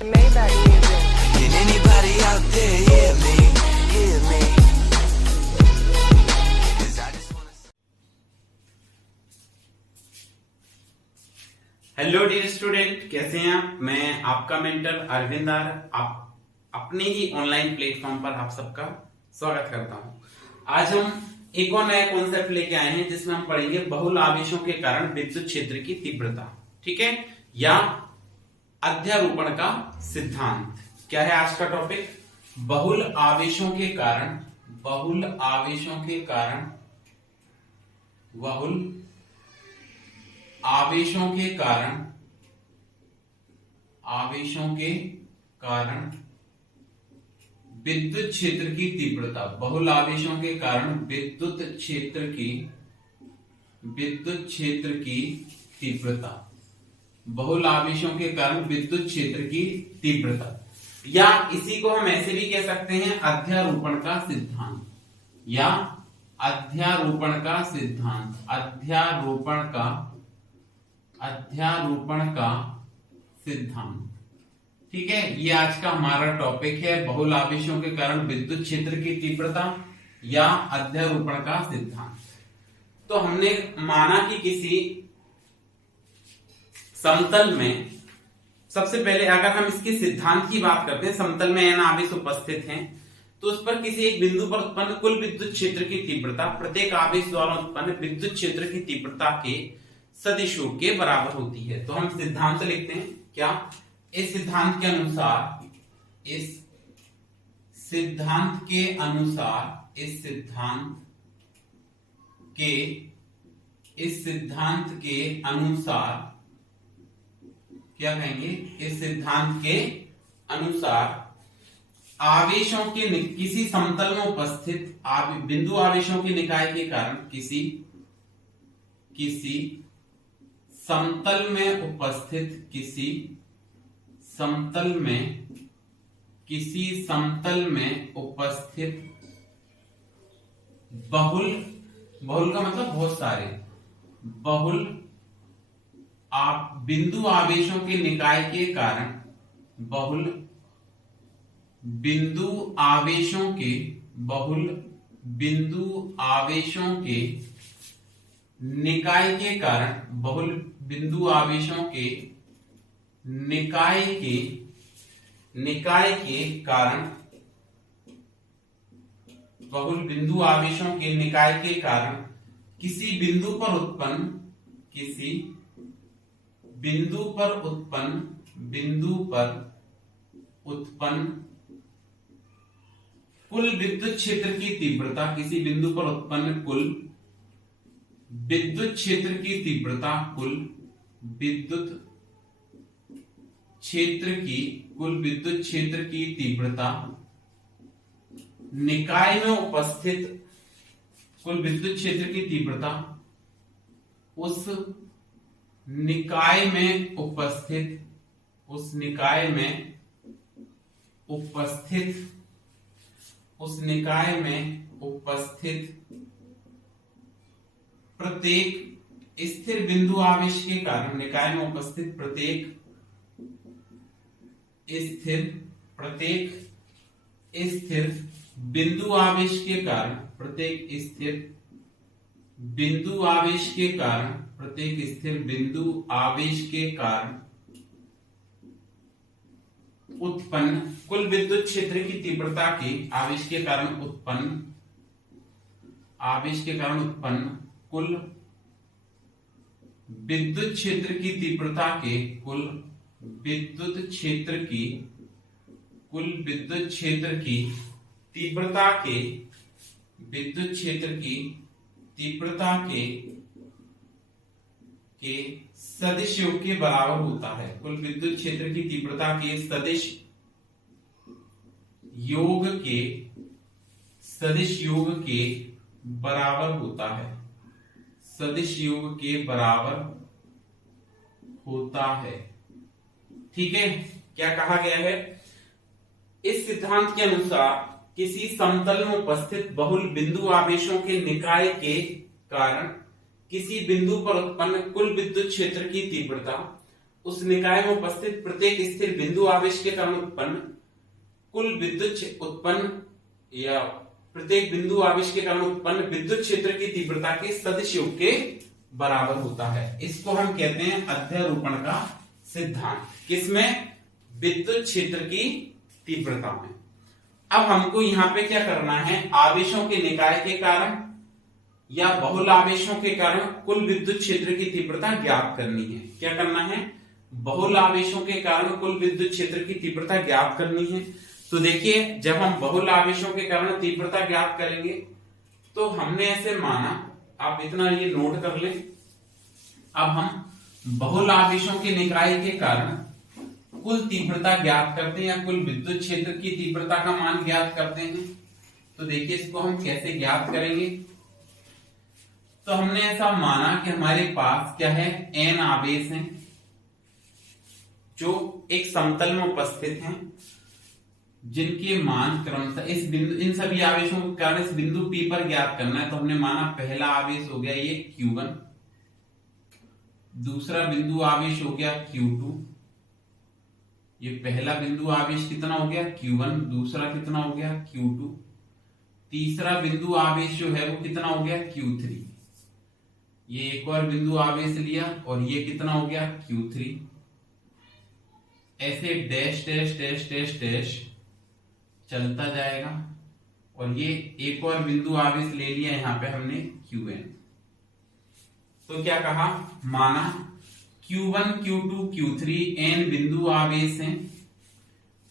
Maybach music. Can anybody out there hear me? Hear me? 'Cause I just wanna... hello dear student, कैसे हैं आप? मैं आपका mentor Arvind are आप अपने ही ऑनलाइन प्लेटफॉर्म पर आप सबका स्वागत करता हूं। आज हम एक और नया कॉन्सेप्ट लेके आए हैं जिसमें हम पढ़ेंगे बहुल आवेशों के कारण विद्युत क्षेत्र की तीव्रता, ठीक है, या अध्यारोपण का सिद्धांत। क्या है आज का टॉपिक? बहुल आवेशों के कारण बहुल आवेशों के कारण बहुल आवेशों के कारण विद्युत क्षेत्र की तीव्रता। बहुल आवेशों के कारण विद्युत क्षेत्र की तीव्रता। बहुल आवेशों के कारण विद्युत क्षेत्र की तीव्रता, या इसी को हम ऐसे भी कह सकते हैं अध्यारोपण का सिद्धांत, या अध्यारोपण का सिद्धांत। अध्यारोपण का सिद्धांत, ठीक है। ये आज का हमारा टॉपिक है, बहुल आवेशों के कारण विद्युत क्षेत्र की तीव्रता या अध्यारोपण का सिद्धांत। तो हमने माना कि किसी समतल में, सबसे पहले अगर हम इसके सिद्धांत की बात करते हैं, समतल में n आवेश उपस्थित हैं, तो उस पर किसी एक बिंदु पर उत्पन्न कुल विद्युत क्षेत्र की तीव्रता प्रत्येक आवेश द्वारा उत्पन्न विद्युत क्षेत्र की तीव्रता के सदिशों के बराबर होती है। तो हम सिद्धांत लिखते हैं। क्या? इस सिद्धांत के अनुसार क्या कहेंगे? इस सिद्धांत के अनुसार आवेशों के किसी समतल में उपस्थित बिंदु आवेशों के निकाय के कारण किसी समतल में उपस्थित बहुल का मतलब बहुत सारे बिंदु आवेशों के निकाय के कारण बिंदु आवेशों के निकाय के कारण बिंदु आवेशों के निकाय के कारण किसी बिंदु पर उत्पन्न कुल विद्युत क्षेत्र की तीव्रता, किसी बिंदु पर उत्पन्न कुल विद्युत क्षेत्र की तीव्रता, निकाय में उपस्थित कुल विद्युत क्षेत्र की तीव्रता उस निकाय में उपस्थित प्रत्येक स्थिर बिंदु आवेश के कारण, निकाय में उपस्थित प्रत्येक स्थिर बिंदु आवेश के कारण, उत्पन्न कुल विद्युत क्षेत्र की तीव्रता के आवेश के कारण उत्पन्न कुल विद्युत क्षेत्र की तीव्रता के कुल विद्युत तीव्रता के सदिश योग के बराबर होता है। कुल विद्युत क्षेत्र की तीव्रता के सदिश योग के बराबर होता है। ठीक है, क्या कहा गया है? इस सिद्धांत के अनुसार किसी समतल में उपस्थित बहुल बिंदु आवेशों के निकाय के कारण किसी बिंदु पर उत्पन्न कुल विद्युत क्षेत्र की तीव्रता उस निकाय में उपस्थित प्रत्येक स्थिर बिंदु आवेश के कारण उत्पन्न कुल विद्युत उत्पन्न या प्रत्येक बिंदु आवेश के कारण उत्पन्न विद्युत क्षेत्र की तीव्रता के सदिश योग के बराबर होता है। इसको हम कहते हैं अध्यारोपण का सिद्धांत। किसमें? विद्युत क्षेत्र की तीव्रता में। अब हमको यहां पे क्या करना है, आवेशों के निकाय के कारण या बहुल आवेशों के कारण कुल विद्युत क्षेत्र की तीव्रता ज्ञात करनी है। क्या करना है? बहुल आवेशों के कारण कुल विद्युत क्षेत्र की तीव्रता ज्ञात करनी है। तो देखिए, जब हम बहुल आवेशों के कारण तीव्रता ज्ञात करेंगे तो हमने ऐसे माना, आप इतना ये नोट कर लें, अब हम बहुल आवेशों के निकाय के कारण कुल तीव्रता ज्ञात करते हैं या कुल विद्युत क्षेत्र की तीव्रता का मान ज्ञात करते हैं। तो देखिए, इसको हम कैसे ज्ञात करेंगे। तो हमने ऐसा माना कि हमारे पास क्या है, n आवेश हैं जो एक समतल में उपस्थित हैं, जिनके मान क्रमशः इस बिंदु, इन सभी आवेशों के कारण इस बिंदु P पर ज्ञात करना है। तो हमने माना पहला आवेश हो गया ये Q1, दूसरा बिंदु आवेश हो गया Q2, ये पहला बिंदु आवेश कितना हो गया Q1, दूसरा कितना हो गया Q2, तीसरा बिंदु आवेश जो है वो कितना हो गया Q3, ये एक और बिंदु आवेश लिया और ये कितना हो गया Q3। ऐसे dash dash dash dash dash चलता जाएगा और ये एक और बिंदु आवेश ले लिया यहां पे हमने Qn। तो क्या कहा, माना Q1, Q2, Q3 n बिंदु आवेश हैं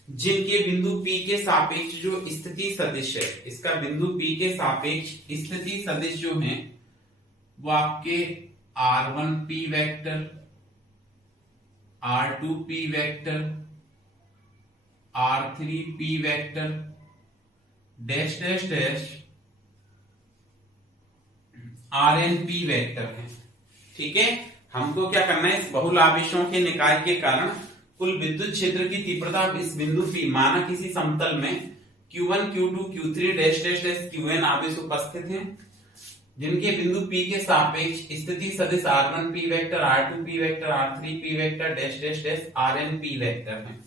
जिनके बिंदु P के सापेक्ष जो स्थिति सदिश है, इसका बिंदु P के सापेक्ष स्थिति सदिश जो है वो आपके R1P vector, R2P vector, R3P vector, dash dash dash RNP vector है। ठीक है, हमको क्या करना है, इस बहुल आवेशों के निकाय के कारण कुल विद्युत क्षेत्र की तीव्रता इस बिंदु P, माना किसी समतल में Q1, Q2, Q3 dash dash dash Qn आवेश उपस्थित हैं जिनके बिंदु P के सापेक्ष स्थिति सदिश R1P vector, R2P vector, R3P vector, dash dash dash RNP vector हैं।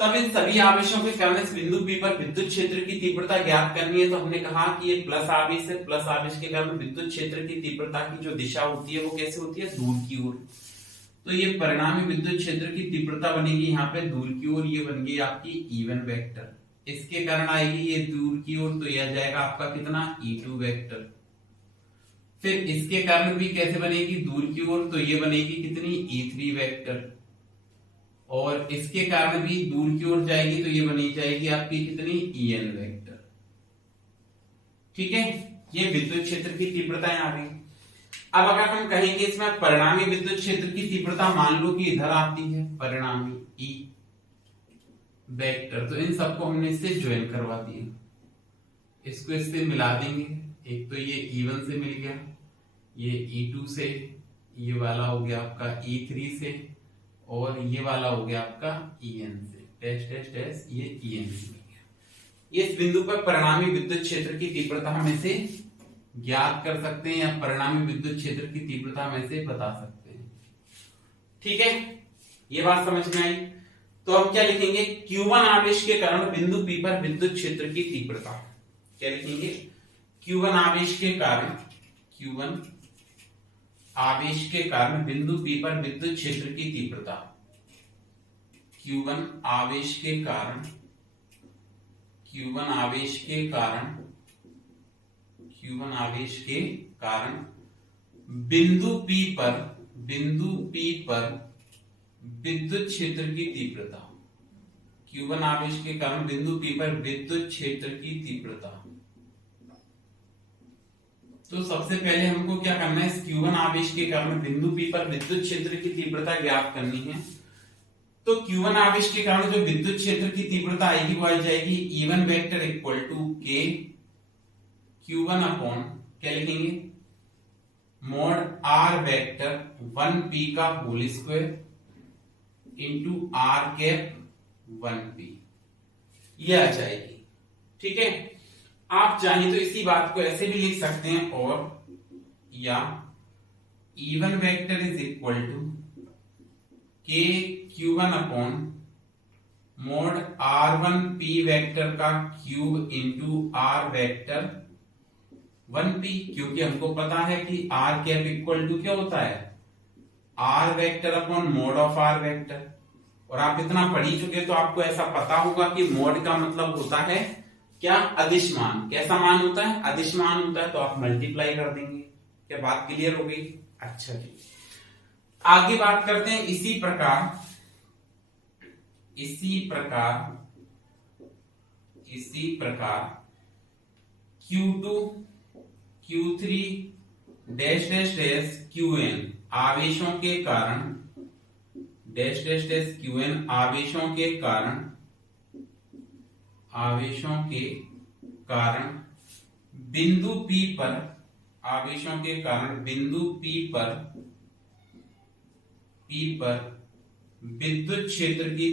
तब इन सभी आवेशों के कारण इस बिंदु P पर विद्युत क्षेत्र की तीव्रता ज्ञात करनी है। तो हमने कहा कि ये प्लस आवेश है, प्लस आवेश के कारण विद्युत क्षेत्र की तीव्रता की जो दिशा होती है वो कैसे होती है, दूर की ओर। तो ये परिणामी विद्युत क्षेत्र की तीव्रता बनेगी यहाँ पे दूर की ओर, ये बन गई आपकी E1 वेक्टर। इसके कारण आएगी ये दूर की ओर, तो यह जाएगा आपका कितना, E2 वेक्टर। फिर इसके कारण भी कैसे बनेगी, दूर की ओर, तो ये बनेगी कितनी, E3 वेक्टर। और इसके कारण भी दूर की ओर जाएगी तो ये बनी जाएगी आपकी कितनी, En वेक्टर। ठीक है, ये विद्युत क्षेत्र की तीव्रता आ गई। अब अगर हम कहेंगे इसमें परिणामी विद्युत क्षेत्र की तीव्रता मान लो कि इधर आती है, परिणामी E वेक्टर, तो इन सबको हमने इससे ज्वाइन करवा दिया, इसको इससे मिला देंगे। एक तो ये E1 से मिल गया, ये E2 से, ये वाला हो गया आपका E3 से, और ये वाला हो गया आपका En से, डैश डैश डैश, ये En से मिल गया। इस बिंदु पर परिणामी विद्युत क्षेत्र की तीव्रता हम इसे ज्ञात कर सकते हैं या परिणामी विद्युत क्षेत्र की तीव्रता हम इसे बता सकते हैं। ठीक है, ये बात समझ में आई। तो हम क्या लिखेंगे, Q1 आवेश के कारण बिंदु P पर विद्युत क्षेत्र की तीव्रता, क्या लिखेंगे, Q1 आवेश के कारण, Q1 आवेश के कारण बिंदु P पर विद्युत क्षेत्र की तीव्रता, Q1 आवेश के कारण, Q1 आवेश के कारण, Q1 आवेश के कारण बिंदु P पर विद्युत क्षेत्र की तीव्रता, Q1 आवेश के कारण बिंदु P पर विद्युत क्षेत्र की तीव्रता। तो सबसे पहले हमको क्या करना है, इस Q1 आवेश के कारण बिंदु P पर विद्युत क्षेत्र की तीव्रता ज्ञात करनी है। तो Q1 आवेश के कारण जो विद्युत क्षेत्र की तीव्रता आएगी वो आ जाएगी E1 vector equal to K Q1 upon, क्या लिखेंगे, मोड R वेक्टर 1P का whole square into R cap 1P, ये आ जाएगी। ठीक है, आप चाहें तो इसी बात को ऐसे भी लिख सकते हैं, और या E1 vector is equal to K Q1 upon mod R1P vector का cube into R vector 1P, क्योंकि हमको पता है कि R कैप इक्वल टू क्या होता है, R vector upon mode of R vector. और आप इतना पढ़ ही चुके तो आपको ऐसा पता होगा कि मोड का मतलब होता है क्या, अदिश मान। कैसा मान होता है, अदिश मान होता है, तो आप मल्टीप्लाई कर देंगे। क्या बात क्लियर हो गई? अच्छा जी, आगे बात करते हैं। इसी प्रकार Q2 Q3 dash dash dash Qn आवेशों के कारण डैश डैश डैश Qn आवेशों के कारण बिंदु P पर विद्युत क्षेत्र की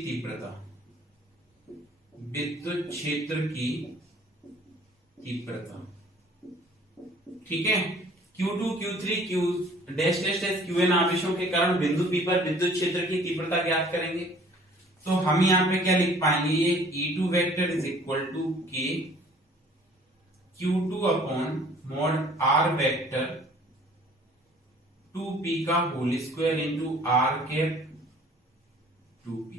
तीव्रता, ठीक है। Q2 Q3 Q dash dash dash Qn आवेशों के कारण बिंदु P पर विद्युत क्षेत्र की तीव्रता ज्ञात करेंगे। तो हम यहाँ पे क्या लिख पाएंगे, ये E2 vector is equal to K Q2 upon mod R vector 2P का whole square into R cap 2P,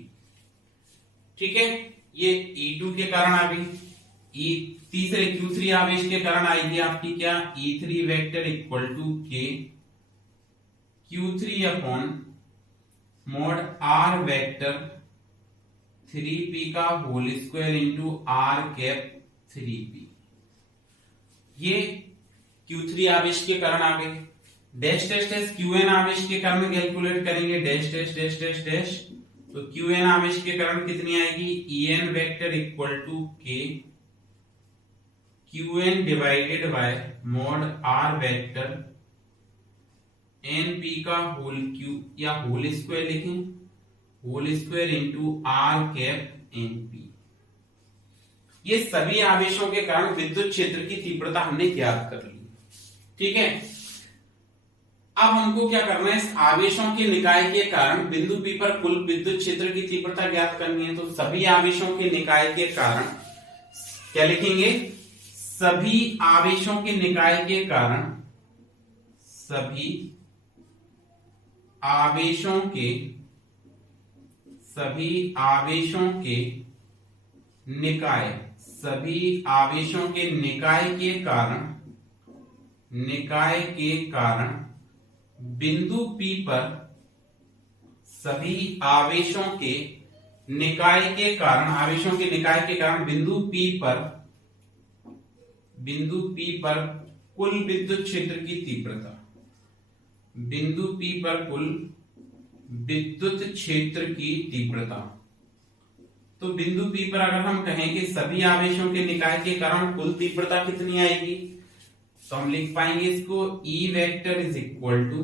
ठीक है। ये E2 के कारण आ गई। तीसरे Q3 आवेश के कारण आएगी आपकी क्या, E3 vector equal to K Q3 upon mod R vector 3P का whole square into R cap 3P। ये Q3 आवेश के कारण आ गए। डैश डैश डैश Qn आवेश के कारण कैलकुलेट करेंगे, dash dash dash dash dash, तो Qn आवेश के कारण कितनी आएगी, En vector equal to K Qn divided by mod R vector Np का होल क्यूब या होल स्क्वायर लिखें, whole square into R cap Np। ये सभी आवेशों के कारण विद्युत क्षेत्र की तीव्रता हमने ज्ञात कर ली, ठीक है। अब हमको क्या करना है, इस आवेशों के निकाय के कारण बिंदु P पर कुल विद्युत क्षेत्र की तीव्रता ज्ञात करनी है। तो सभी आवेशों के निकाय के कारण क्या लिखेंगे, सभी आवेशों के निकाय के कारण, सभी आवेशों के निकाय के कारण बिंदु P पर, सभी आवेशों के निकाय के कारण बिंदु P पर कुल विद्युत क्षेत्र की तीव्रता, तो बिंदु P पर अगर हम कहें कि सभी आवेशों के निकाय के कारण कुल तीव्रता कितनी आएगी, तो हम लिख पाएंगे इसको E vector is equal to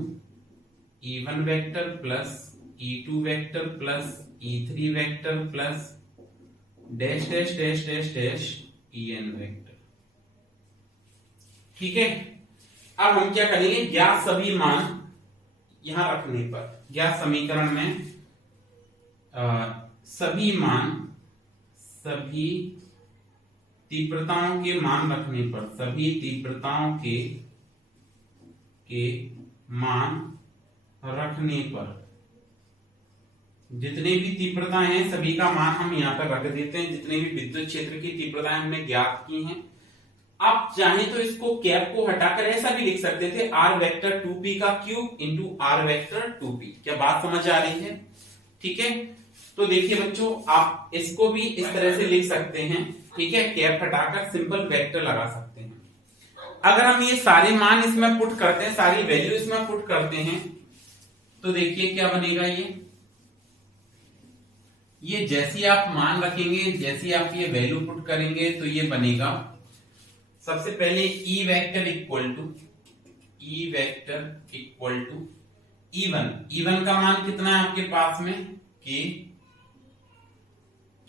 E1 vector plus E2 vector plus E3 vector plus dash dash dash dash dash En vector, ठीक है। अब हम क्या करेंगे, ज्ञात सभी मान यहां रखने पर, ज्ञात समीकरण में सभी तीव्रताओं के मान रखने पर, सभी तीव्रताओं के मान रखने पर जितने भी तीव्रता हैं सभी का मान हम यहाँ पर रख देते हैं, जितने भी विद्युत क्षेत्र की तीव्रताएं हमने ज्ञात की हैं। आप चाहे तो इसको कैप को हटाकर ऐसा भी लिख सकते थे, R वेक्टर 2P का cube into R vector 2P। क्या बात समझ आ रही है, ठीक है। तो देखिए बच्चों, आप इसको भी इस तरह से लिख सकते हैं, ठीक है, कैप हटाकर सिंपल वेक्टर लगा सकते हैं। अगर हम ये सारे मान इसमें पुट करते हैं, सारी वैल्यू इसमें पुट करते हैं, तो देखिए क्या बनेगा। ये जैसी आप मान रखेंगे, जैसी आप ये वैल्यू पुट करेंगे, तो ये बनेगा सबसे पहले E vector equal to E1 का मान कितना है आपके पास में, K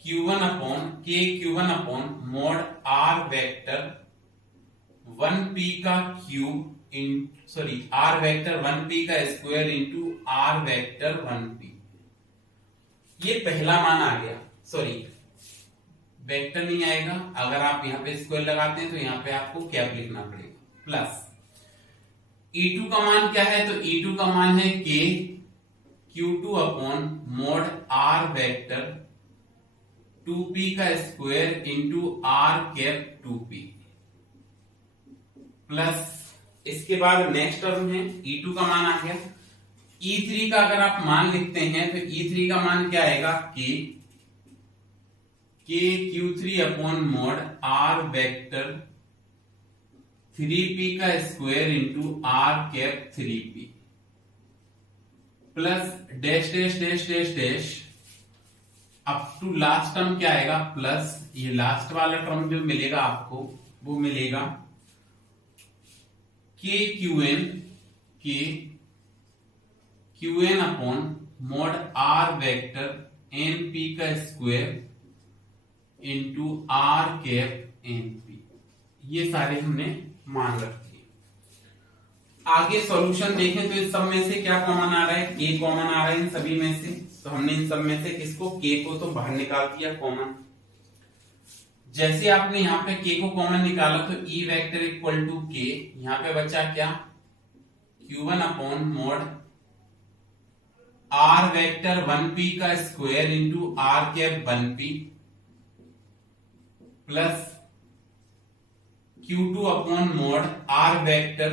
Q1 upon mod R vector 1P का क्यूब R वेक्टर 1P का square into R vector 1P, ये पहला मान आ गया, सॉरी वेक्टर नहीं आएगा, अगर आप यहाँ पे स्क्वायर लगाते हैं तो यहाँ पे आपको कैप लिखना पड़ेगा, प्लस E2 का मान क्या है, तो E2 का मान है K Q2 upon mod R vector 2p का square into R cap 2p, plus इसके बाद नेक्स्ट टर्म है E2 का मान आ गया। E3 का अगर आप मान लिखते हैं तो E3 का मान क्या आएगा, K Q3 upon mod R vector 3p का square into R cap 3p, plus dash dash dash dash dash up to last term क्या आएगा, प्लस ये लास्ट वाला टर्म जो मिलेगा आपको वो मिलेगा QN upon mod R vector NP का square into R cap NP, ये सारे हमने मान रखे। आगे सॉल्यूशन देखें तो इस सब में से क्या कॉमन आ रहा है, K कॉमन आ रहा है इन सभी में से, तो हमने इन सब में से किसको, K को तो बाहर निकाल दिया कॉमन। जैसे आपने यहाँ पे K को कॉमन निकाला तो E vector equal to K, यहाँ पे बचा क्या, Q1 upon mod R vector 1p का square into R cap 1p, plus Q2 upon mod R vector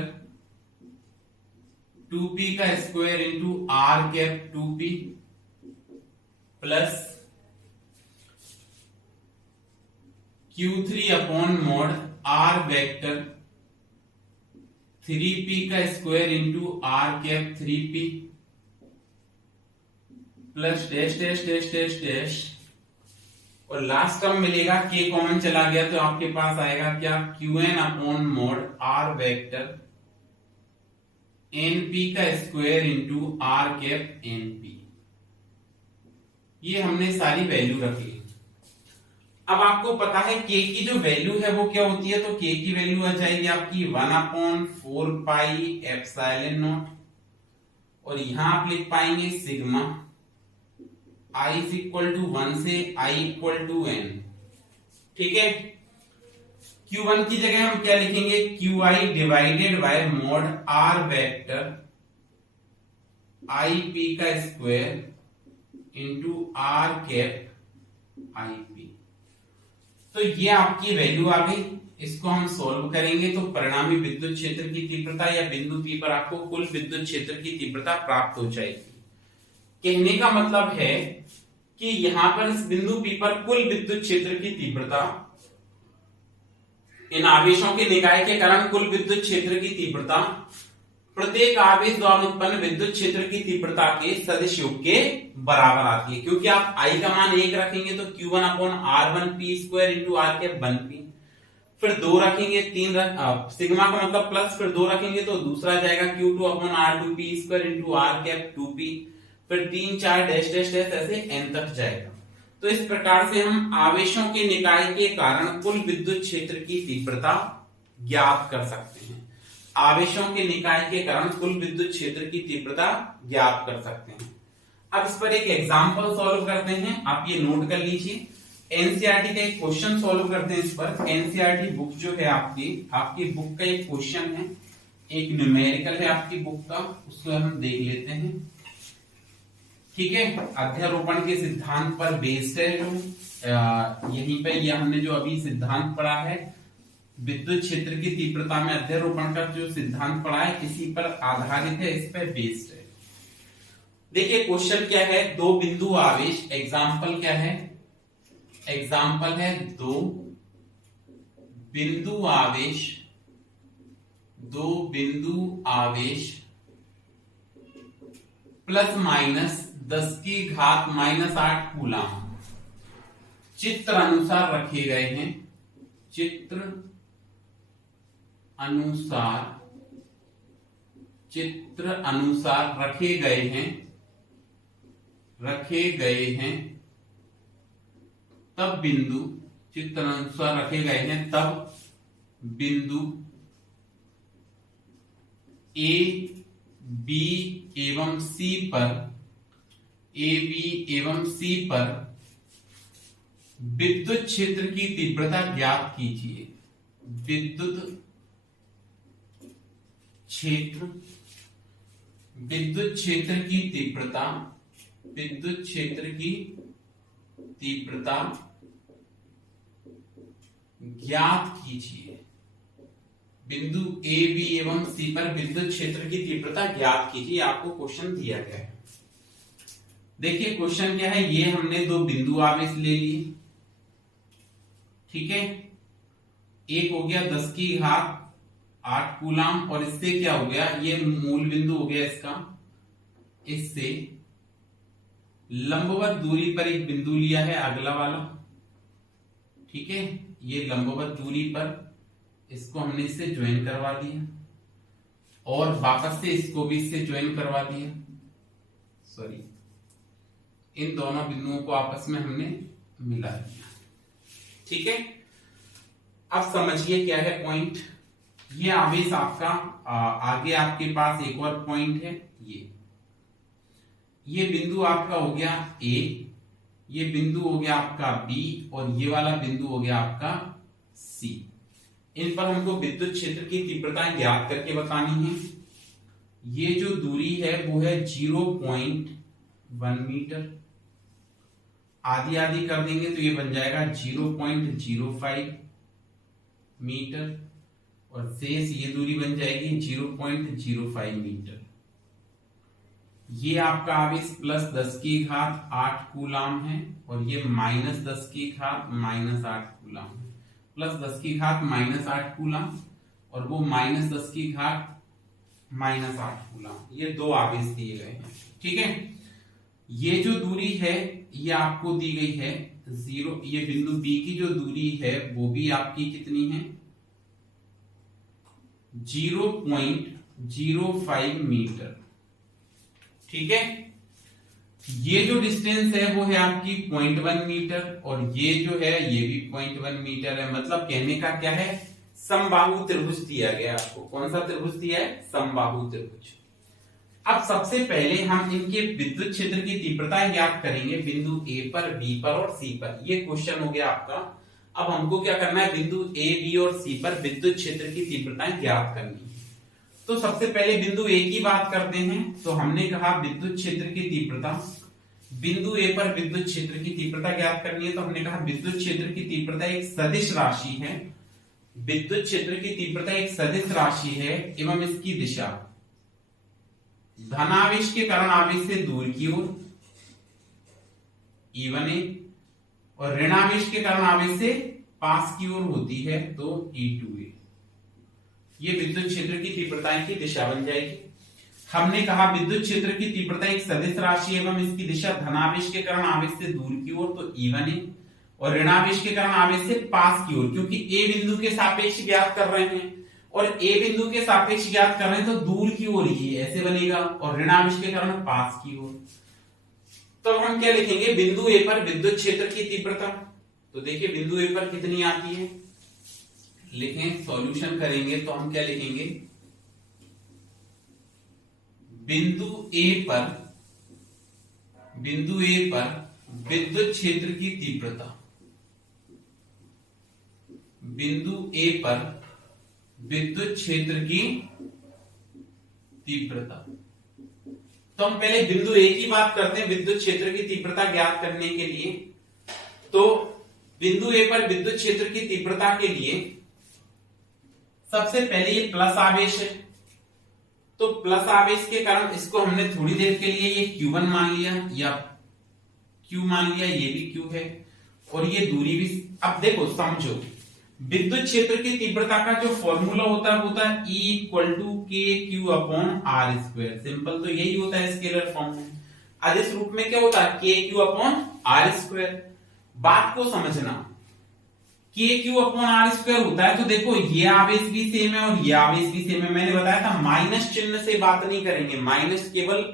2p का square into R cap 2p, plus Q3 upon mod R vector 3p का square into R cap 3p, plus dash dash dash dash dash, और last term मिलेगा K common चला गया तो आपके पास आएगा क्या, Qn upon mod R vector NP का square into R cap NP। ये हमने सारी वैल्यू रख ली। अब आपको पता है K की जो वैल्यू है वो क्या होती है, तो K की वैल्यू आ जाएगी आपकी 1 अपॉन 4 पाई एप्सिलॉन नॉट, और यहां आप लिख पाएंगे sigma I is equal to 1 से I इक्वल टू n, ठीक है। Q1 की जगह हम क्या लिखेंगे, QI divided by mod R vector IP का square into R cap IP। तो ये आपकी वैल्यू आ गई, इसको हम सॉल्व करेंगे तो परिणामी विद्युत क्षेत्र की तीव्रता या बिंदु P पर आपको कुल विद्युत क्षेत्र की तीव्रता प्राप्त हो जाएगी। कहने का मतलब है कि यहां पर इस बिंदु P पर कुल विद्युत क्षेत्र की तीव्रता, इन आवेशों के निकाय के कारण कुल विद्युत क्षेत्र की तीव्रता प्रत्येक आवेश द्वारा उत्पन्न विद्युत क्षेत्र की तीव्रता के सदिश योग के बराबर आती है, क्योंकि आप I का मान 1 रखेंगे तो Q1 upon R1P square into R cap 1P, फिर 2 रखेंगे, 3 सिग्मा का मतलब प्लस, फिर 2 रखेंगे तो दूसरा जाएगा Q2 upon R2P square into R cap 2P, फिर 3 4 डैश डैश डैश ऐसे n तक जाएगा। तो इस प्रकार से हम आवेशों के निकाय के कारण कुल विद्युत क्षेत्र की तीव्रता ज्ञात कर सकते हैं। आवेशों के निकाय के कारण कुल विद्युत क्षेत्र की तीव्रता ज्ञात कर सकते हैं। अब इस पर एक एग्जांपल सॉल्व करते हैं, आप ये नोट कर लीजिए। एनसीईआरटी का एक क्वेश्चन सॉल्व करते हैं इस पर। एनसीईआरटी बुक जो है आपकी बुक का एक क्वेश्चन है, एक न्यूमेरिकल है आपकी बुक का, उसको हम देख लेते हैं, ठीक है। अध्यारोपण के सिद्धांत पर बेस्ड है जो यहीं पे ये हमने जो अभी सिद्धांत पढ़ा है विद्युत क्षेत्र की तीव्रता में अध्यारोपण का जो सिद्धांत पढ़ा है इसी पर आधारित है, इस पर बेस्ड है। देखिए क्वेश्चन क्या है, दो बिंदु आवेश, एग्जाम्पल क्या है, एग्जाम्पल है दो बिंदु आवेश प्लस माइनस 10 की घात -8 कूलम चित्र अनुसार रखे गए हैं, चित्र अनुसार रखे गए हैं तब बिंदु, चित्र अनुसार रखे गए हैं तब बिंदु A, B एवं C पर ए बी एवं सी पर विद्युत क्षेत्र की तीव्रता ज्ञात कीजिए। विद्युत क्षेत्र की तीव्रता, विद्युत क्षेत्र की तीव्रता ज्ञात कीजिए। बिंदु ए बी एवं सी पर विद्युत क्षेत्र की तीव्रता ज्ञात कीजिए, आपको क्वेश्चन दिया गया है। देखिए क्वेश्चन क्या है, ये हमने दो बिंदु आवेश ले लिए, ठीक है। एक हो गया 10 की घात 8 कूलम और इससे क्या हो गया, ये मूल बिंदु हो गया इसका, इससे लंबवत दूरी पर एक बिंदु लिया है अगला वाला, ठीक है। ये लंबवत दूरी पर इसको हमने इससे ज्वाइन करवा दिया और वापस से इसको भी इससे ज्वाइन करवा दिया, सॉरी इन दोनों बिंदुओं को आपस में हमने मिला दिया, ठीक है। अब समझिए क्या है पॉइंट, ये आवेश आपका आगे आपके पास एक और पॉइंट है, ये बिंदु आपका हो गया ए, ये बिंदु हो गया आपका बी और ये वाला बिंदु हो गया आपका सी। इन पर हमको विद्युत क्षेत्र की तीव्रताएं ज्ञात करके बतानी है। ये जो दूरी है वो है 0.1 मीटर, आधी आधी कर देंगे तो ये बन जाएगा 0.05 मीटर और शेष ये दूरी बन जाएगी 0.05 मीटर। ये आपका आवेश प्लस 10 की घात 8 कूलम है और ये माइनस 10 की घात माइनस 8 कूलम है। प्लस 10 की घात माइनस 8 कूलम और वो माइनस 10 की घात माइनस 8 कूलम, ये दो आवेश दिए गए हैं, ठीक है। ये जो दूरी है ये आपको दी गई है 0, ये बिंदु बी की जो दूरी है वो भी आपकी कितनी है 0.05 मीटर, ठीक है। ये जो डिस्टेंस है वो है आपकी 0.1 मीटर और ये जो है ये भी 0.1 मीटर है। मतलब कहने का क्या है, समबाहु त्रिभुज दिया गया आपको। कौन सा त्रिभुज दिया है, समबाहु त्रिभुज। अब सबसे पहले हम इनके विद्युत क्षेत्र की तीव्रता ज्ञात करेंगे बिंदु ए पर, बी पर और सी पर। ये क्वेश्चन हो गया आपका। अब हमको क्या करना है, बिंदु ए बी और सी पर विद्युत क्षेत्र की तीव्रताएं ज्ञात करनी है। तो सबसे पहले बिंदु ए की बात करते हैं। तो हमने कहा विद्युत क्षेत्र की तीव्रता, बिंदु ए पर विद्युत क्षेत्र की तीव्रता ज्ञात करनी है। तो हमने कहा विद्युत क्षेत्र की तीव्रता एक सदिश राशि है, विद्युत क्षेत्र की तीव्रता एक सदिश राशि है एवं इसकी दिशा धनावेश के कारण आवेश से दूर की ओर E1A और ऋणावेश के कारण आवेश से पास की ओर होती है तो E2A। ये विद्युत क्षेत्र की तीव्रताएं की दिशा बन जाएगी। हमने कहा विद्युत क्षेत्र की तीव्रता एक सदिश राशि एवं इसकी दिशा धनावेश के कारण आवेश से दूर की ओर तो E1A और ऋणावेश के कारण आवेश से पास की ओर, क्योंकि ए बिंदु के सापेक्ष ज्ञात कर रहे हैं और ए बिंदु के सापेक्ष ज्ञात कर रहे हैं तो दूर की ओर ये ऐसे बनेगा और ऋणावेश के कारण पास की ओर। तो हम क्या लिखेंगे, बिंदु ए पर विद्युत क्षेत्र की तीव्रता। तो देखिए बिंदु ए पर कितनी आती है, लिखें, सॉल्यूशन करेंगे तो हम क्या लिखेंगे, बिंदु ए पर विद्युत क्षेत्र की तीव्रता, बिंदु ए पर विद्युत क्षेत्र की तीव्रता। तो हम पहले बिंदु ए की बात करते हैं विद्युत क्षेत्र की तीव्रता ज्ञात करने के लिए। तो बिंदु ए पर विद्युत क्षेत्र की तीव्रता के लिए सबसे पहले ये प्लस आवेश है, तो प्लस आवेश के कारण इसको हमने थोड़ी देर के लिए ये Q1 मान लिया या Q मान लिया, ये भी Q है और ये दूरी भी। अब देखो समझो, विद्युत क्षेत्र की तीव्रता का जो फॉर्मूला होता है E equal to KQ/R²। Simple तो यही होता है स्केलर फॉर्म में। अदिश रूप में क्या होता है, KQ/R²। बात को समझना, KQ/R² होता है तो देखो ये आवेश भी सेम है और ये आवेश भी सेम है। मैंने बताया था माइनस चिन्ह से बात नहीं करेंगे, माइनस केवल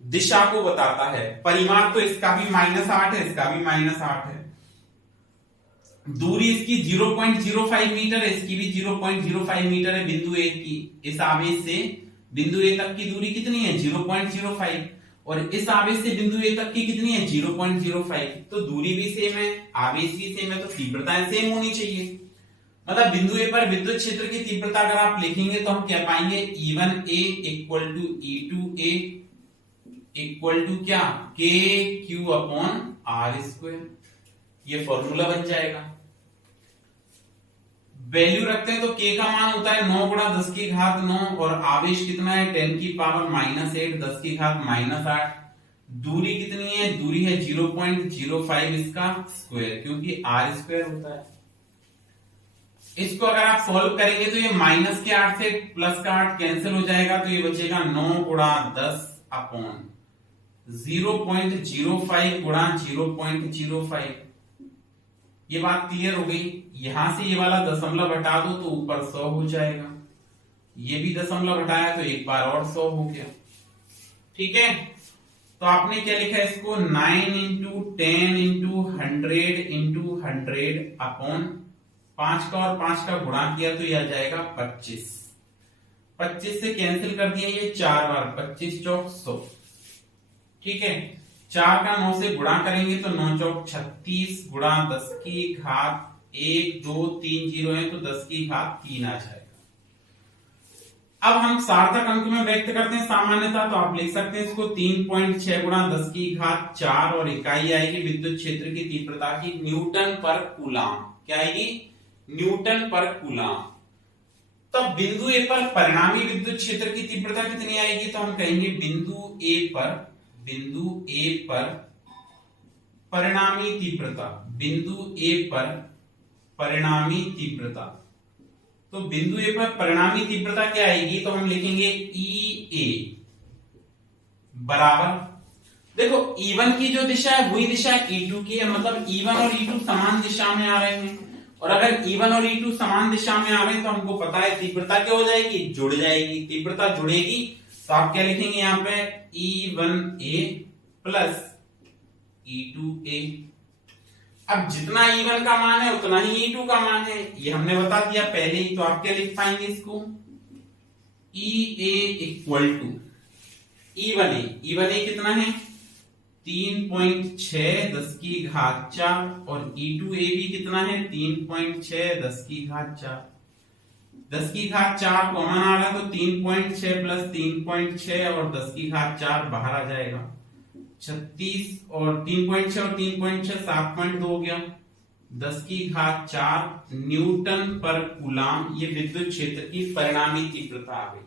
दिशा को बताता है। परिमाण तो इसका भी -8 है, इसका भी -8 है। दूरी इसकी 0.05 मीटर है, इसकी भी 0.05 मीटर है। बिंदु ए की इस आवेश से बिंदु ए तक की दूरी कितनी है, 0.05। और इस आवेश से बिंदु ए तक की कितनी है 0.05, तो दूरी भी सेम है, आवेश भी सेम है, तो तीव्रताएं सेम होनी चाहिए। मतलब बिंदु ए पर विद्युत क्षेत्र की तीव्रता अगर आप लिखेंगे तो हम क्या पाएंगे E1A equal to E2A equal to क्या KQ अपॉन R²। ये फॉर्मूला बन जाएगा। वैल्यू रखते हैं तो K का मान होता है 9 गुणा 10 की घात 9 और आवेश कितना है 10 की पावर -8 10 की घात -8। दूरी कितनी है, दूरी है 0.05 इसका स्क्वायर, क्योंकि R² होता है। इसको अगर आप सॉल्व करेंगे तो ये -8 से +8 कैंसिल हो जाएगा, तो ये बचेगा 9 गुणा 10 अपॉन 0.05 गुणा 0.05। ये बात क्लियर हो गई। यहां से ये वाला दशमलव हटा दो तो ऊपर 100 हो जाएगा, ये भी दशमलव हटाया तो एक बार और 100 हो गया। ठीक है, तो आपने क्या लिखा है इसको 9 इंटू 10 इंटू 100 इंटू 100 अपॉन 5 का और 5 का गुणा किया तो ये आ जाएगा 25। 25 से कैंसिल कर दिया ये 4 बार, 25 चौक 100। ठीक है, 4 का 9 से गुणा करेंगे तो 9 चौक 36 गुणा 10 की घात 1 2 3 0 है तो 10 की घात 3 आ जाएगा। अब हम सार्थक अंक में व्यक्त करते हैं सामान्यता, तो आप लिख सकते हैं इसको 3.6 गुणा 10 की घात 4 और इकाई आएगी विद्युत क्षेत्र की तीव्रता की न्यूटन पर कूलाम। क्या आएगी, न्यूटन पर कूलाम। तब बिंदु ए पर परिणामी विद्युत क्षेत्र की तीव्रता कितनी आएगी, तो हम कहेंगे बिंदु ए पर परिणामी तीव्रता, बिंदु ए पर परिणामी तीव्रता। तो बिंदु ए पर परिणामी तीव्रता क्या आएगी, तो हम लिखेंगे E A बराबर, देखो E1 की जो दिशा है वही दिशा E2 की है, मतलब E1 और E2 समान दिशा में आ रहे हैं। और अगर E1 और E2 समान दिशा में आ रहे हैं तो हमको पता है तीव्रता क्या हो जाएगी, जुड़ जाएगी। तीव्रता जुड़ेगी तो आप क्या लिखेंगे यहाँ पे E1A प्लस E2A। अब जितना E1 का मान है उतना ही E2 का मान है, ये हमने बता दिया पहले ही। तो आप क्या लिख पाएंगे इसको EA इक्वल टू E1A कितना है 3.6 10 की घात 4 और E2A भी कितना है 3.6 10 की घात 4। 10 की घात 4 कॉमन आ रहा है तो 3.6 प्लस 3.6 और 10 की घात 4 बाहर आ जाएगा 36 और 3.6 और 3.6 7.2 हो गया। 10 की घात 4 न्यूटन पर कूलाम ये विद्युत क्षेत्र की परिणामी तीव्रता आ गई।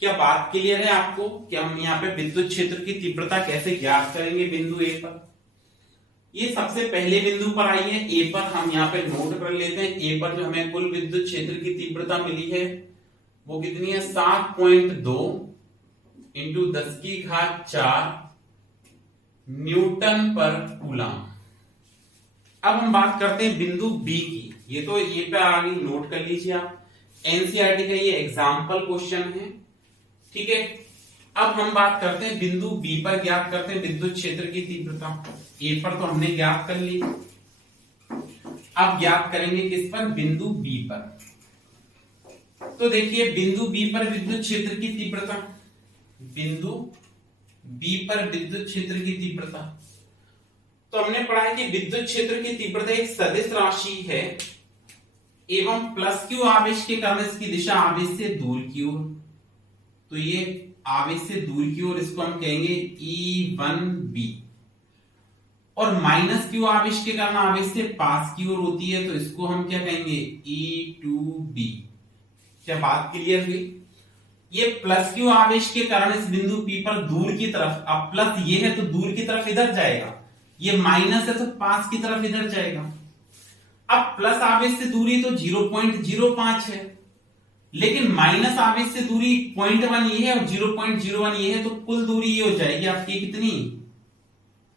क्या बात क्लियर है आपको कि हम यहाँ पे विद्युत क्षेत्र की तीव्रता कैसे ज्ञात करेंगे बिंदु ए पर। ये सबसे पहले बिंदु पर आई है ए पर, हम यहाँ पे नोट कर लेते हैं। ए पर जो हमें कुल विद्युत क्षेत्र की तीव्रता मिली है वो कितनी है 7.2 इंटू 10 की घात 4 न्यूटन पर कूलाम। अब हम बात करते हैं बिंदु बी की। ये तो ये पे आगे नोट कर लीजिए आप, एनसीईआरटी का ये एग्जाम्पल क्वेश्चन है। ठीक है, अब हम बात करते हैं बिंदु बी पर ज्ञात करते हैं विद्युत क्षेत्र की तीव्रता। ए पर तो हमने ज्ञात कर ली, अब ज्ञात करेंगे किस पर, बिंदु बी पर। तो देखिए बिंदु बी पर विद्युत क्षेत्र की तीव्रता, बिंदु बी पर विद्युत क्षेत्र की तीव्रता। तो हमने पढ़ा है कि विद्युत क्षेत्र की तीव्रता एक सदिश राशि है एवं प्लस क्यू आवेश के कारण इसकी दिशा आवेश से दूर की ओर। तो ये आवेश से दूर की ओर, इसको हम कहेंगे E1B। और माइनस क्यू आवेश के कारण आवेश से पास की ओर होती है तो इसको हम क्या कहेंगे E2B। क्या बात क्लियर हुई। ये प्लस क्यू आवेश के कारण इस बिंदु P पर दूर की तरफ, अब प्लस ये है तो दूर की तरफ इधर जाएगा, ये माइनस है तो पास की तरफ इधर जाएगा। अब प्लस आवेश से दूरी तो 0.05 है, लेकिन माइनस आवेश से दूरी 0.1 ये है और 0.01 ये है, तो कुल दूरी ये हो जाएगी आपकी कितनी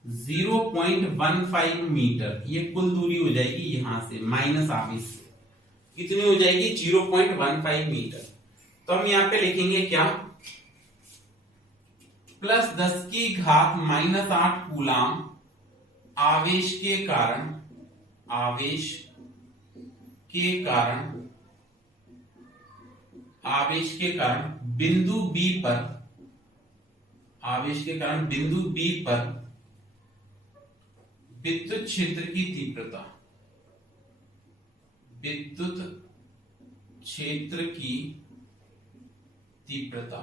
0.15 मीटर। ये कुल दूरी हो जाएगी यहां से माइनस आवेश से कितनी हो जाएगी 0.15 मीटर। तो हम यहां पे लिखेंगे क्या प्लस 10 की घात -8 कूलाम आवेश के कारण, आवेश के कारण बिंदु बी पर आवेश के कारण बिंदु बी पर विद्युत क्षेत्र की तीव्रता, विद्युत क्षेत्र की तीव्रता।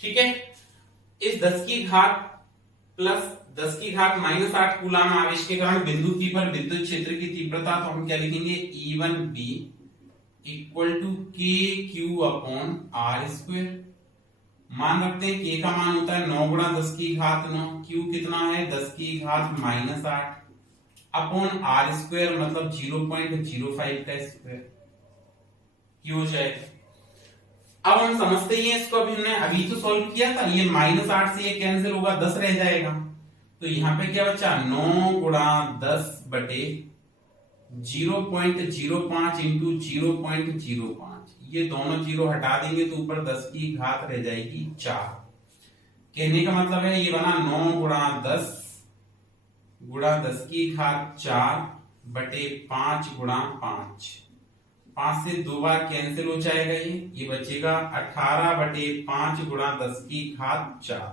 ठीक है, इस 10 की घात प्लस 10 की घात -8 कूलाम आवेश के कारण बिंदु P पर विद्युत क्षेत्र की तीव्रता, तो हम क्या लिखेंगे E1B इक्वल टू KQ/R²। मान रखते हैं K का मान होता है 9 गुणा 10 की घात 9, Q कितना है 10 की घात -8 अपॉन R² मतलब 0.05 का स्क्वायर, Q हो जाएगा। अब हम समझते ही हैं इसको, अभी हमने अभी तो सॉल्व किया था, ये -8 से ये कैंसिल होगा, 10 रह जाएगा, तो यहाँ पे क्या बचा 9 गुणा 10 बटे 0.05 इंटू 0.05, ये दोनों जीरो हटा देंगे तो ऊपर 10 की घात रह जाएगी 4। कहने का मतलब है ये बना 9 गुणा 10 गुणा 10 की घात 4 बटे 5 गुणा 5, 5 से 2 बार कैंसिल हो जाएगा, ये बचेगा 18 बटे 5 गुणा 10 की घात 4।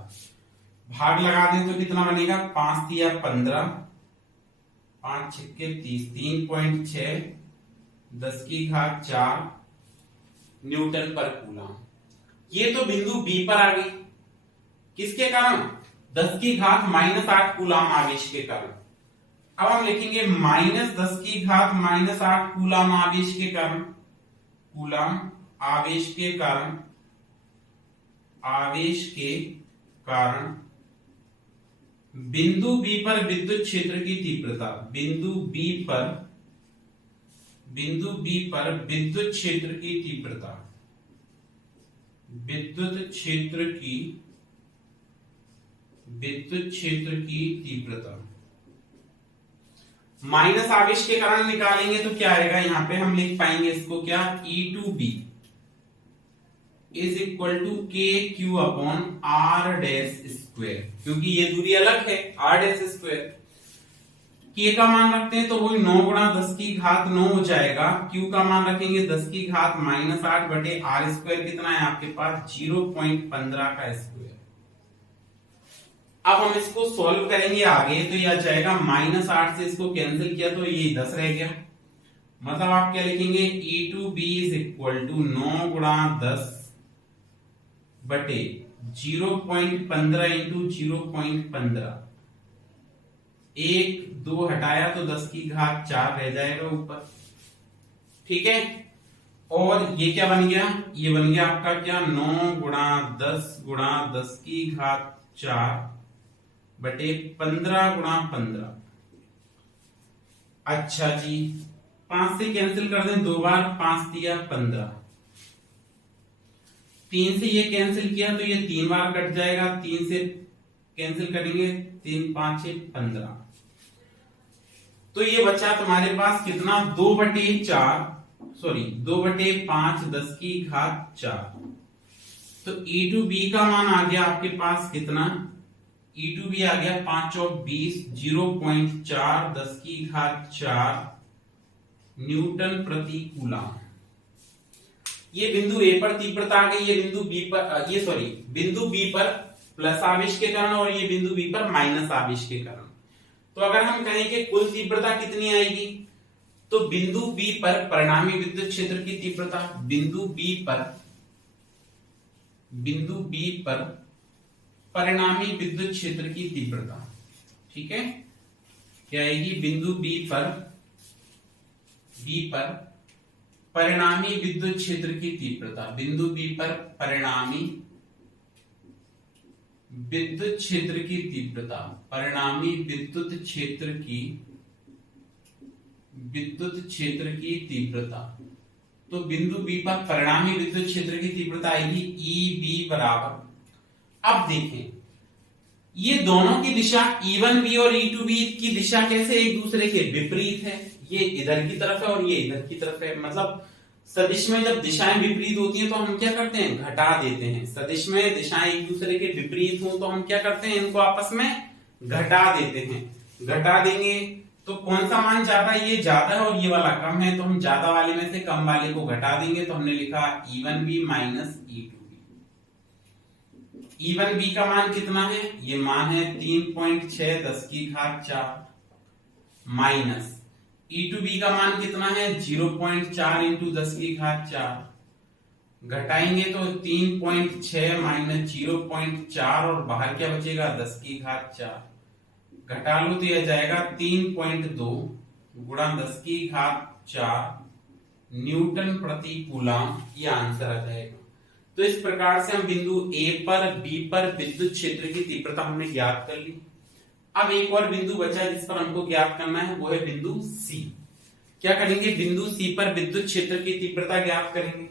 भाग लगा दें तो कितना बनेगा 5 तिया 15, 5 छक्के 30, 3.6 10 की घात 4 न्यूटन पर कूलम। ये तो बिंदु बी पर आ गई, किसके कारण 10 की घात -8 कूलम आवेश के कारण। अब हम लिखेंगे -10 की घात -8 कूलम आवेश के कारण, कूलम आवेश के कारण, आवेश के कारण बिंदु बी पर विद्युत क्षेत्र की तीव्रता, बिंदु बी पर विद्युत क्षेत्र की तीव्रता, विद्युत क्षेत्र की तीव्रता। माइनस आवेश के कारण निकालेंगे तो क्या आएगा, यहां पे हम लिख पाएंगे इसको क्या E2B is equal to KQ/R², क्योंकि ये दूरी अलग है R²। K का मान रखते हैं तो वही 9 गुणा 10 की घात 9 हो जाएगा, Q का मान रखेंगे 10 की घात -8 बटे R² कितना है आपके पास 0.15 का स्क्वायर। अब हम इसको सॉल्व करेंगे आगे, तो ये आ जाएगा -8 से इसको कैंसिल किया तो ये 10 रह गया, मतलब आप क्या लिखेंगे E2B इज इक्वल टू 9 गुणा 10 बटे 0.15 इंटू 0.15, 1 2 हटाया तो 10 की घात 4 रह जाएगा ऊपर। ठीक है, और ये क्या बन गया, ये बन गया आपका क्या 9 गुणा 10 की घात 4 बटे 15 गुणा 15। अच्छा जी, 5 से कैंसिल कर दें 2 बार, 5 दिया 15, 3 से ये कैंसिल किया तो ये 3 बार कट जाएगा, 3 से कैंसिल करेंगे 3 5 6 15, तो ये बचा तुम्हारे पास कितना 2/4 सॉरी 2/5 10 की घात 4। तो E2B का मान आ गया आपके पास कितना, E2B आ गया 5 और 20 0.4 10 की घात 4 न्यूटन प्रति कूलम। ये बिंदु ए पर तीव्रता आ गई, ये बिंदु बी पर बिंदु बी पर प्लस आवेश के कारण और ये बिंदु बी पर माइनस आवेश के कारण। तो अगर हम कहें कि कुल तीव्रता कितनी आएगी, तो बिंदु बी पर परिणामी विद्युत क्षेत्र की तीव्रता, बिंदु बी पर परिणामी विद्युत क्षेत्र की तीव्रता, ठीक है, क्या आएगी बिंदु बी पर परिणामी विद्युत क्षेत्र की तीव्रता, बिंदु बी पर परिणामी विद्युत क्षेत्र की तीव्रता, परिणामी विद्युत क्षेत्र की तीव्रता। तो बिंदु बी पर परिणामी विद्युत क्षेत्र की तीव्रता आएगी EB बराबर, अब देखें ये दोनों की दिशा E1B और E2B की दिशा कैसे एक दूसरे के विपरीत है, ये इधर की तरफ है और ये इधर की तरफ है। मतलब सदिश में जब दिशाएं विपरीत होती हैं तो हम क्या करते हैं, घटा देते हैं। सदिश में दिशाएं एक दूसरे के विपरीत हो तो हम क्या करते हैं, इनको आपस में घटा देते हैं। घटा देंगे तो कौन सा मान ज्यादा है, ये ज्यादा है और ये वाला कम है, तो हम ज्यादा वाले में से कम वाले को घटा देंगे। तो हमने लिखा E1B minus E2B। E1 B का मान कितना है, ये मान है 3.6 10 की घात 4 माइनस E2 B का मान कितना है 0.4 इंटू 10 की घात 4, घटाएंगे तो 3.6 माइनस 0.4 और बाहर क्या बचेगा 10 की घात 4, घटा लो तो यह जाएगा 3.2 गुणा 10 की घात 4 न्यूटन प्रति कूलम, ये आंसर आ जाएगा। तो इस प्रकार से हम बिंदु A पर B पर विद्युत क्षेत्र की तीव्रता हमने ज्ञात कर ली। अब एक और बिंदु बचा जिस पर हमको ज्ञात करना है, वो है बिंदु C। क्या करेंगे, बिंदु C पर विद्युत क्षेत्र की तीव्रता ज्ञात करेंगे।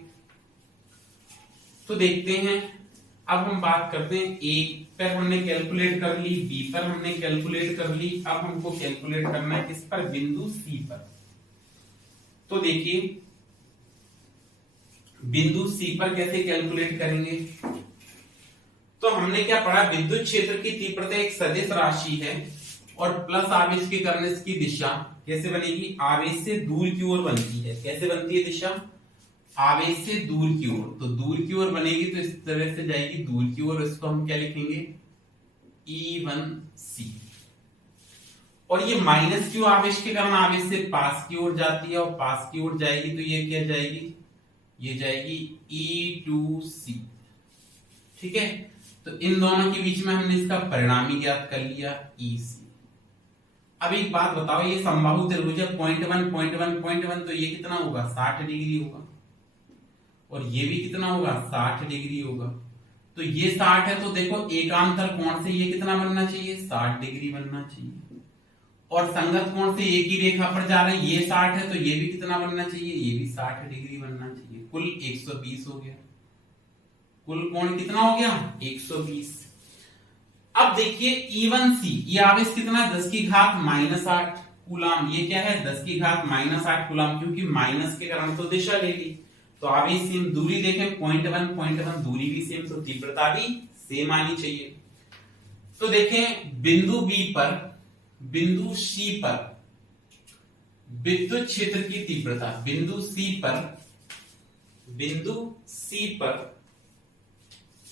तो देखते हैं, अब हम बात करते हैं A पर हमने कैलकुलेट कर ली, B पर हमने कैलकुलेट कर ली, अब हमको कैलकुलेट करना है किस पर, बिंदु C पर। तो देखिए बिंदु C पर कैसे कैलकुलेट करेंगे। तो हमने क्या पढ़ा, विद्युत क्षेत्र की तीव्रता एक सदिश राशि है और प्लस आवेश के करने की दिशा कैसे बनेगी, आवेश से दूर की ओर बनती है। कैसे बनती है दिशा, आवेश से दूर की ओर। तो दूर की ओर बनेगी तो इस तरह से जाएगी दूर की ओर, इसको हम क्या लिखेंगे E1C। और ये माइनस क्यू आवेश के कारण आवेश से पास की ओर जाती है और पास की ओर जाएगी तो ये क्या जाएगी, ये जाएगी E2C। ठीक है, तो इन दोनों के बीच में हमने इसका परिणामी ज्ञात कर लिया EC। अब एक बात बताओ, ये समबाहु त्रिभुज है 0.1 0.1 0.1, तो ये कितना होगा 60 डिग्री होगा, और ये भी कितना होगा 60 डिग्री होगा। तो ये 60 है तो देखो एकांतर कोण से ये कितना बनना चाहिए 60 डिग्री बनना चाहिए, और संगत कोण से एक ही रेखा पर जा रहे हैं, ये 60 है तो ये भी कितना बनना चाहिए, ये भी 60 डिग्री बनना चाहिए। कुल 120 हो गया, कुल कोण कितना हो गया 120। अब देखिए E1C, ये आवेश कितना है 10 की घात -8 कूलम, ये क्या है 10 की घात -8 कूलम, क्योंकि माइनस के कारण तो दिशा ले ली। तो आवेश सेम, दूरी देखें 0.1 दूरी भी सेम, तो तीव्रता भी सेम आनी चाहिए। तो देखें बिंदु B पर, बिंदु C पर विद्युत क्षेत्र की तीव्रता, बिंदु C पर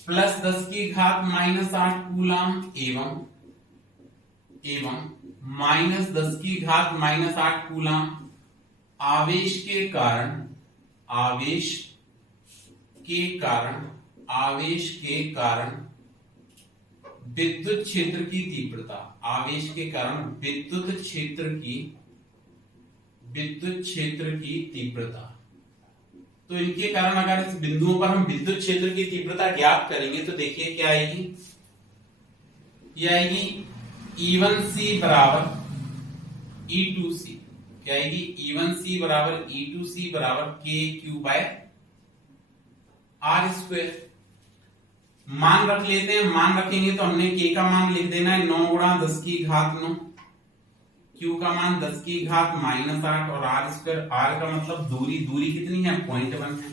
प्लस 10 की घात -8 कूलम एवं माइनस 10 की घात -8 कूलम आवेश के कारण विद्युत क्षेत्र की तीव्रता, आवेश के कारण विद्युत क्षेत्र की तीव्रता। तो इनके कारण अगर इस बिंदुओं पर हम विद्युत क्षेत्र की तीव्रता ज्ञात करेंगे तो देखिए क्या आएगी, ये आएगी E1C बराबर E2C। क्या आएगी, E1C बराबर E2C बराबर KQ/R²। मान रख लेते हैं, मान रखेंगे तो हमने K का मान लिख देना है 9 गुणा 10 की घात 9, Q का मान 10 की घात -8 और R², R का मतलब दूरी कितनी है 0.1 है,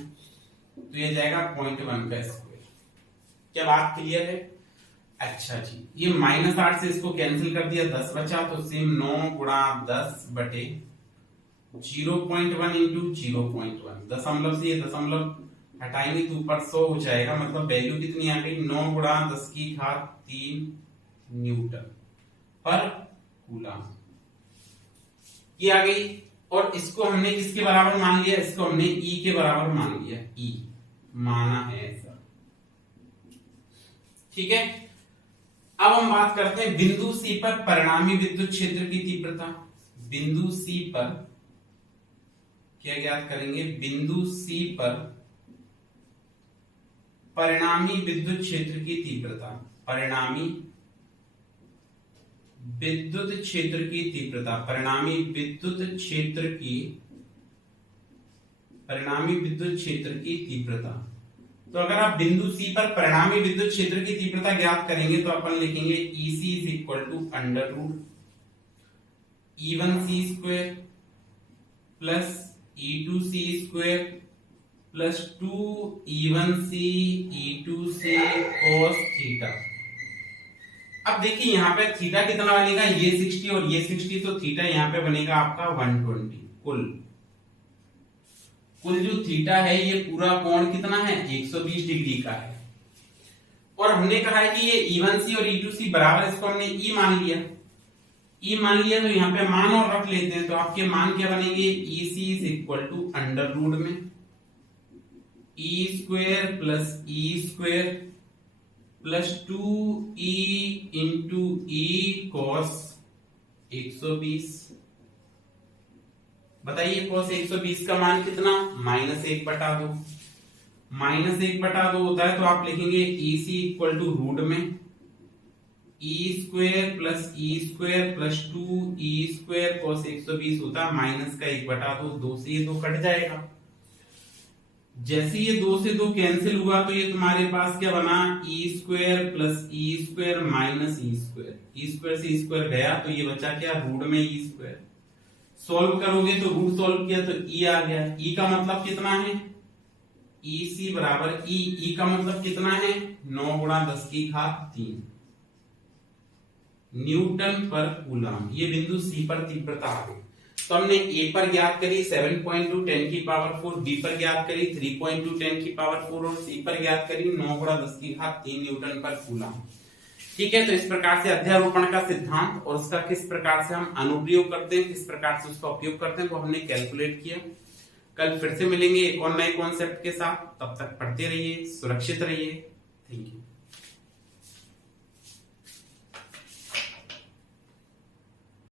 तो ये जाएगा 0.1 का स्क्वायर। क्या बात क्लियर है। अच्छा जी, ये -8 से इसको कैंसिल कर दिया, 10 बचा, तो सेम 9 गुणा 10 बटे 0.1 इंटू 0.1, दशमलव से ये दशमलव हटाएंगे तो ऊपर 100 हो जाएगा, मतलब वैल्यू कितनी आ गई 9 गुणा 10 की घात 3 न्यूटन पर कूलम, ये आ गई। और इसको हमने किसके बराबर मान लिया, इसको हमने E के बराबर मान लिया, E माना है ऐसा। ठीक है, अब हम बात करते हैं बिंदु C पर परिणामी विद्युत क्षेत्र की तीव्रता। बिंदु C पर क्या ज्ञात करेंगे, बिंदु C पर परिणामी विद्युत क्षेत्र की तीव्रता, परिणामी विद्युत क्षेत्र की तीव्रता, परिणामी विद्युत क्षेत्र की तीव्रता। तो अगर आप बिंदु C पर परिणामी विद्युत क्षेत्र की तीव्रता ज्ञात करेंगे तो अपन लिखेंगे EC is equal to under root E1C² plus E2C² plus 2E1C E2C cos theta. अब देखिए यहाँ पे थीटा कितना बनेगा, ये 60 और ये 60, तो थीटा यहाँ पे बनेगा आपका 120। कुल जो थीटा है ये पूरा कोण कितना है 120 डिग्री का है। और हमने कहा है कि ये E1C और E2C बराबर, इसको हमने E मान लिया। E मान लिया तो यहाँ पे मान और रख लेते हैं, तो आपके मान क्या बनेंगे, EC is equal to under root में E square plus E square plus 2E into E cos 120। बताइए कॉस 120 का मान कितना, -1/2। -1/2 होता है तो आप लिखेंगे EC इक्वल टू रूट में E square plus E square plus 2E square cos 120 होता है माइनस का 1/2, 2 से ये 2 कट जाएगा। जैसे ये 2 से 2 कैंसिल हुआ तो ये तुम्हारे पास क्या बना, E square plus E square minus E square, E square से E स्क्वेयर गया तो ये बचा क्या, रूट में E स्क्वेयर। सॉल्व करोगे तो रूट सॉल्व किया तो E आ गया। E का मतलब कितना है, EC बराबर E का मतलब कितना है, 9 गुणा 10 की घात 3 न्यूटन पर कूलम। ये बिंदु C पर तीव्रता आ गई। तो हमने A पर ज्ञात करी 7.2 10 की पावर 4, B पर ज्ञात करी 3.2 10 की पावर 4 और C पर ज्ञात करी 9 गुणा 10 की घात 3 न्यूटन पर कूलम। ठीक है, तो इस प्रकार से अध्यारोपण का सिद्धांत और उसका किस प्रकार से हम अनुप्रयोग करते हैं, किस प्रकार से उसका उपयोग करते हैं, वो हमने कैलकुलेट किया। कल फिर से मिलेंगे एक और नए कॉन्सेप्ट के साथ, तब तक पढ़ते रहिए, सुरक्षित रहिए। Thank you.